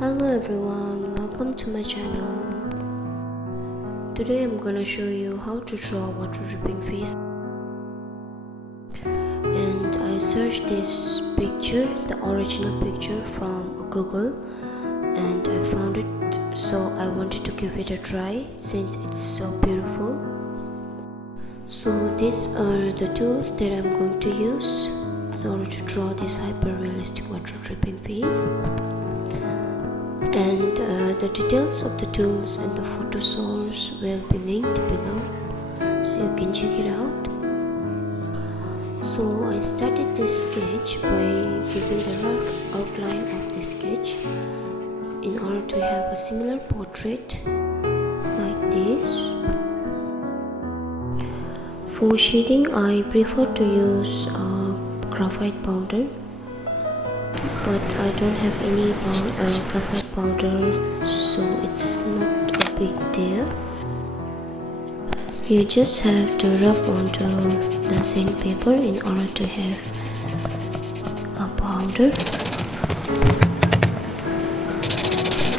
Hello everyone, welcome to my channel. Today I'm gonna show you how to draw water dripping face. And I searched this picture, the original picture from Google, and I found it, so I wanted to give it a try since it's so beautiful. So these are the tools that I'm going to use in order to draw this hyper-realistic water dripping face. And the details of the tools and the photo source will be linked below, so you can check it out. So I started this sketch by giving the rough outline of the sketch in order to have a similar portrait like this. For shading, I prefer to use graphite powder, but I don't have any graphite powder, so it's not a big deal. You just have to rub onto the sandpaper in order to have a powder.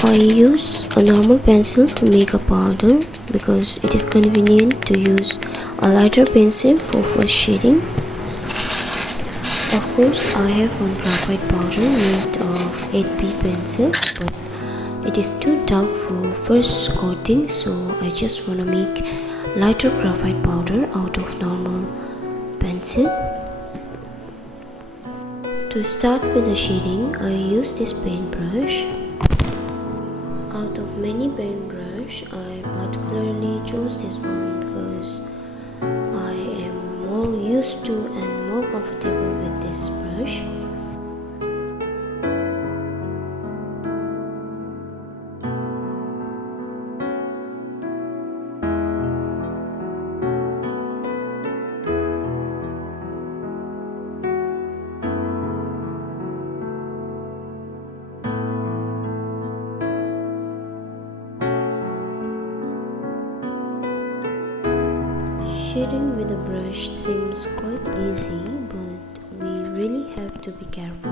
I use a normal pencil to make a powder because it is convenient to use a lighter pencil for first shading. Of course, I have one graphite powder made of 8B pencil, but it is too dark for first coating, so I just want to make lighter graphite powder out of normal pencil. To start with the shading, I use this paintbrush. Out of many paintbrushes, I particularly chose this one because I am more used to and more comfortable with this brush. Shading with a brush seems quite easy, but we really have to be careful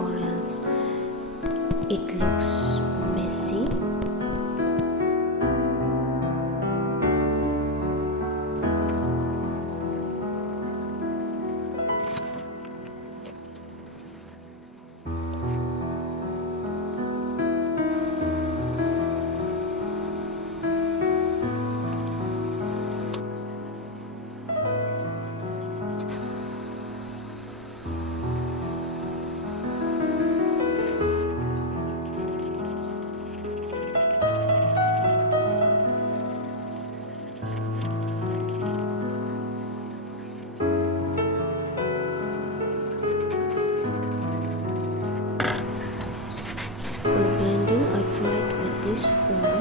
or else it looks messy. For blending, I tried with this foam,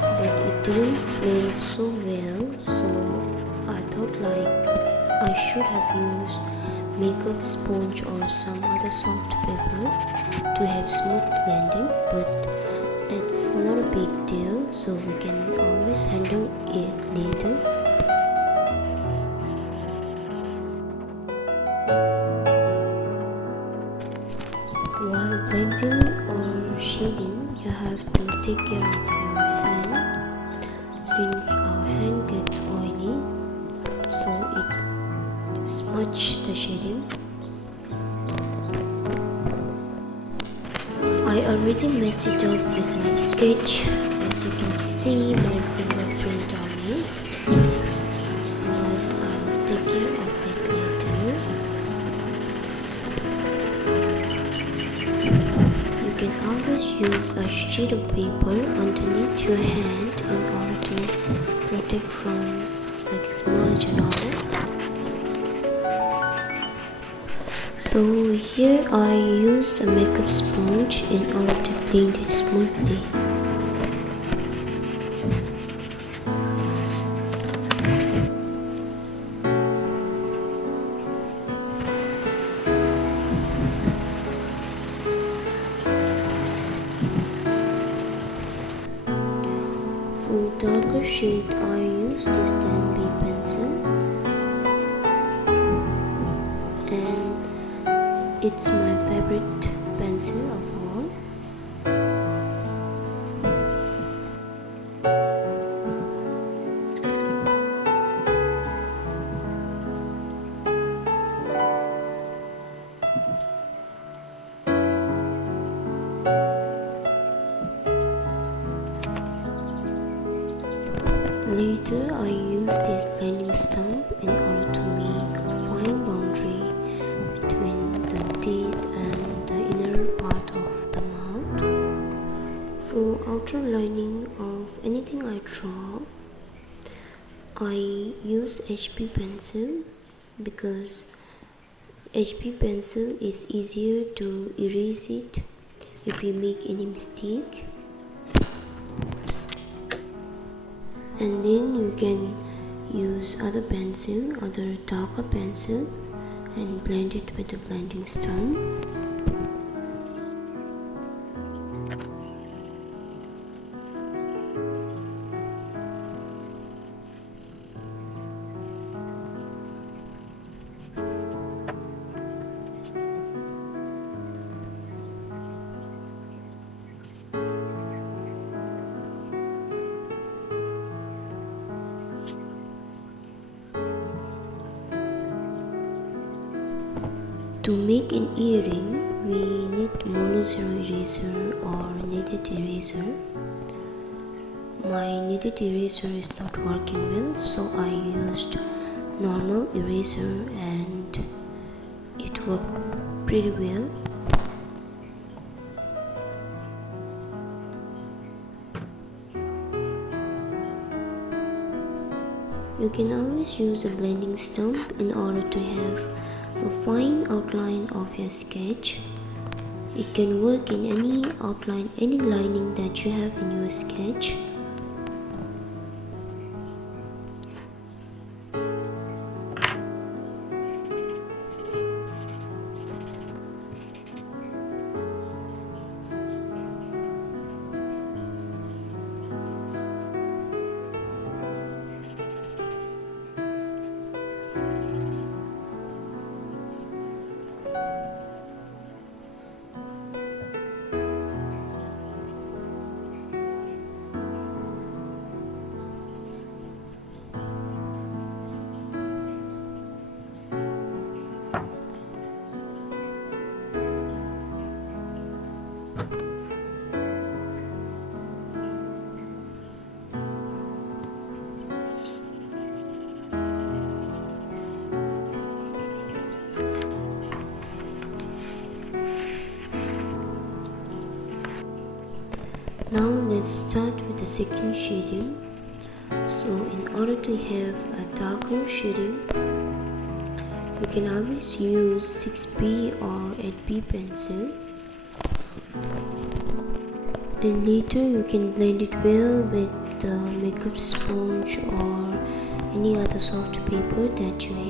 but it didn't blend so well, so I thought I should have used makeup sponge or some other soft paper to have smooth blending, but it's not a big deal, so we can always handle it later. While blending or shading, you have to take care of your hand since our hand gets oily, so it smudges the shading. I already messed it up with my sketch, as you can see my fingerprint on it, but I will take care of that later. You can always use a sheet of paper underneath your hand in order to protect from like smudge and all. So here I use a makeup sponge in order to blend it smoothly. For darker shade, I use this 10B pencil, and it's my favorite pencil of all. Later, I use this blending stump in order to make a fine boundary between the teeth and the inner part of the mouth. For outer lining of anything I draw, I use HB pencil because HB pencil is easier to erase it if you make any mistake. And then you can use other darker pencil and blend it with the blending stump. To make an earring, we need mono-zero eraser or kneaded eraser. My kneaded eraser is not working well, so I used normal eraser and it worked pretty well. You can always use a blending stump in order to have a fine outline of your sketch. It can work in any outline, any lining that you have in your sketch. Now let's start with the second shading. So in order to have a darker shading, you can always use 6B or 8B pencil, and later you can blend it well with the makeup sponge or any other soft paper that you have.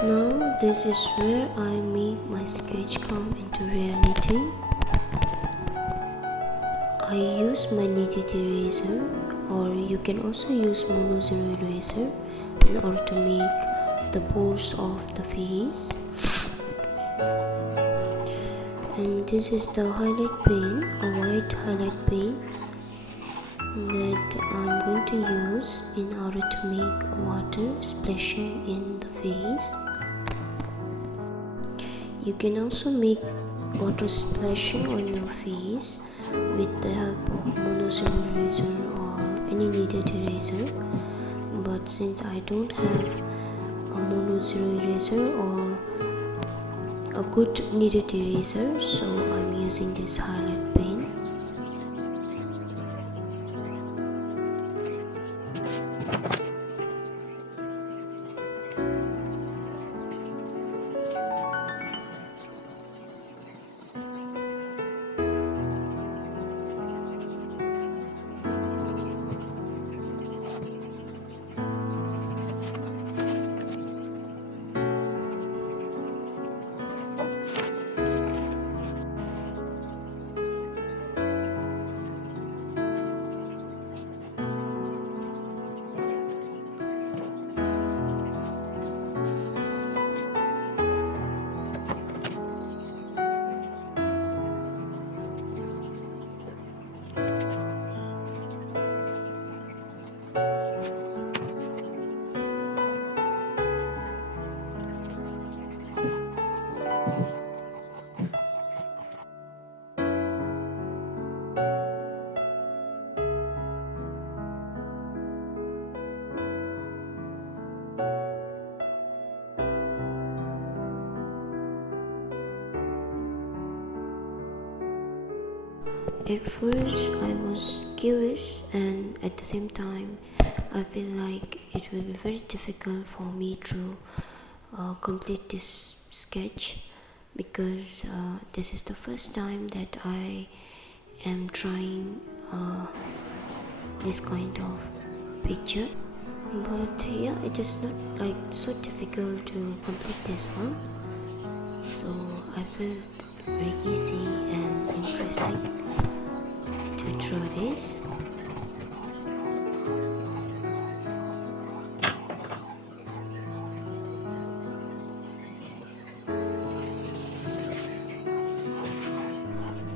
Now this is where I make my sketch come into reality. I use my kneaded eraser, or you can also use mono-zero eraser in order to make the pores of the face. And this is the highlight pen, a white highlight pen that I'm going to use in order to make water splashing in the face. You can also make water splashing on your face with the help of mono-zero eraser or any kneaded eraser, but since I don't have a mono-zero eraser or a good kneaded eraser, so I'm using this highlight pen. At first, I was curious, and at the same time, I feel like it will be very difficult for me to complete this sketch because this is the first time that I am trying this kind of picture. But yeah, it is not like so difficult to complete this one, so I felt very easy and interesting to draw this.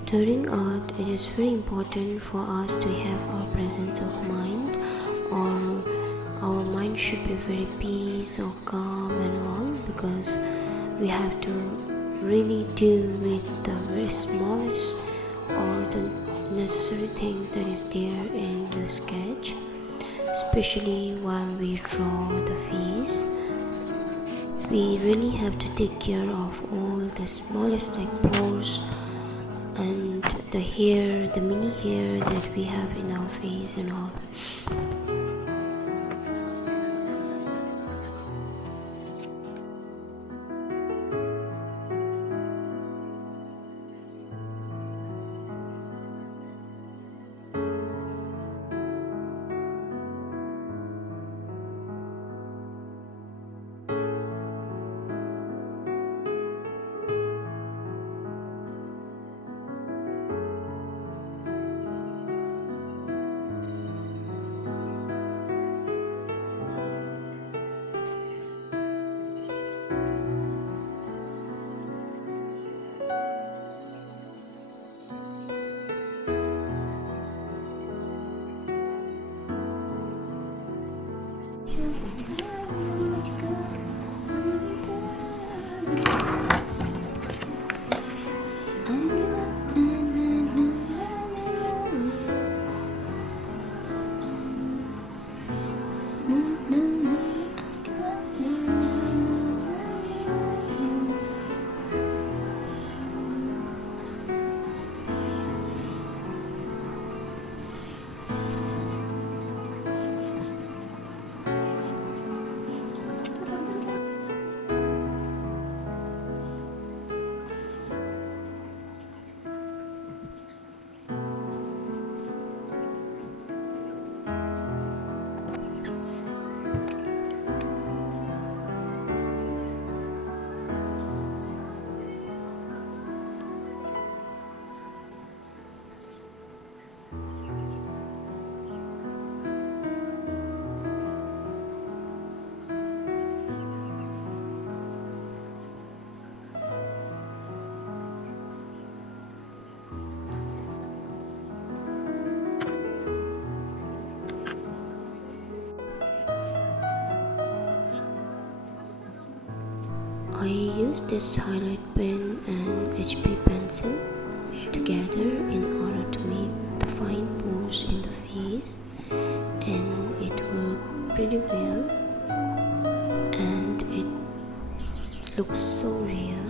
During art, it is very important for us to have our presence of mind, or our mind should be very peace or calm and all, because we have to really deal with the very smallest or the necessary thing that is there in the sketch, especially while we draw the face. We really have to take care of all the smallest like pores and the hair, the mini hair that we have in our face and all. I use this highlight pen and HB pencil together in order to make the fine pores in the face, and it worked pretty well and it looks so real.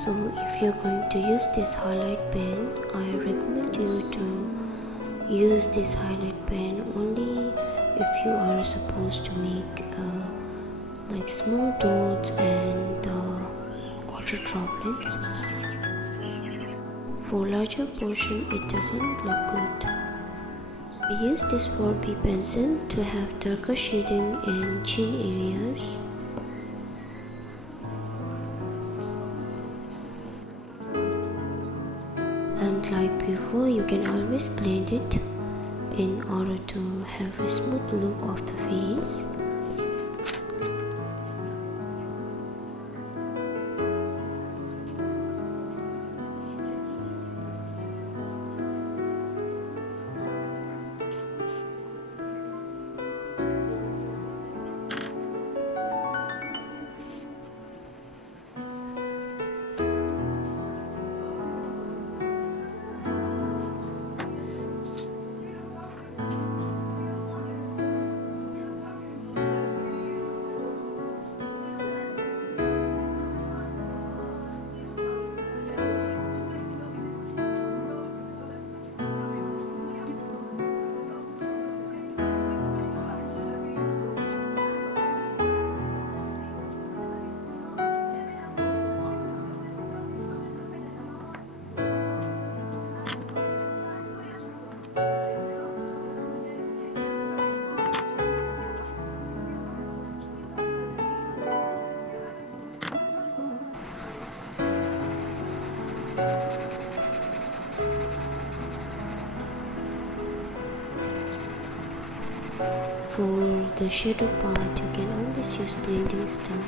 So if you're going to use this highlight pen, I recommend you to use this highlight pen only if you are supposed to make like small dots and water droplets. For larger portion, it doesn't look good. I use this 4B pencil to have darker shading in chin areas. And like before, you can always blend it in order to have a smooth look of the face. For the shadow part, you can always use blending stone.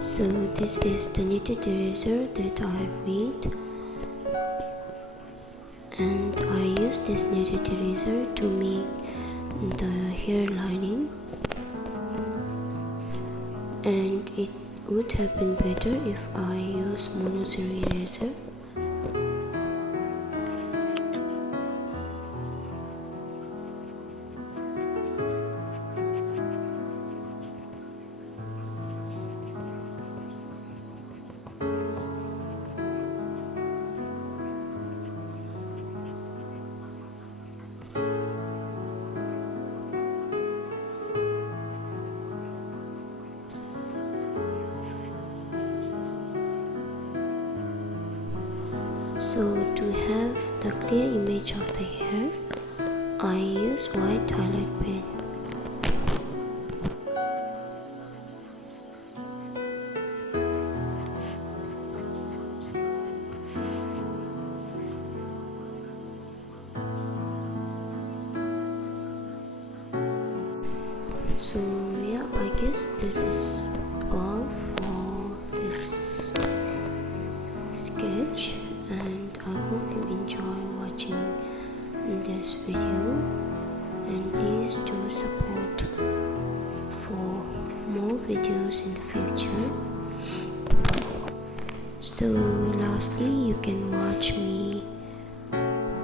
So this is the knitted eraser that I have made, and I use this knitted eraser to make the hair lining, and it would have been better if I use mono zero eraser. So to have the clear image of the hair, I use white highlight pen. So yeah, I guess this is all for this sketch, and I hope you enjoy watching this video, and please do support for more videos in the future. So lastly, you can watch me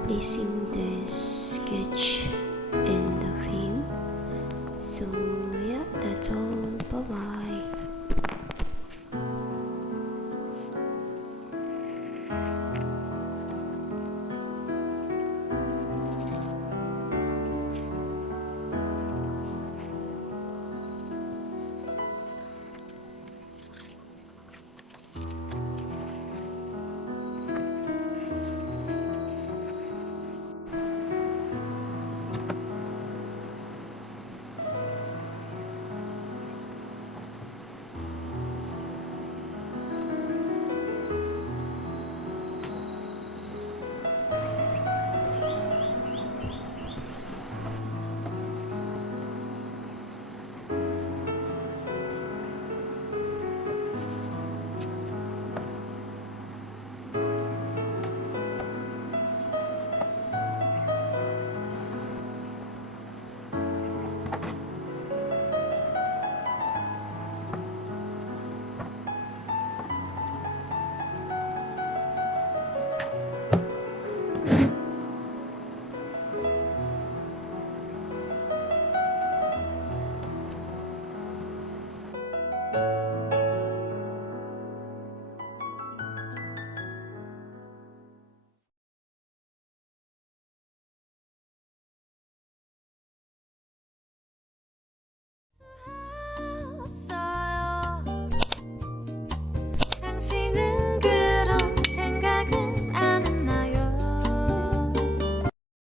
placing this sketch in the frame. So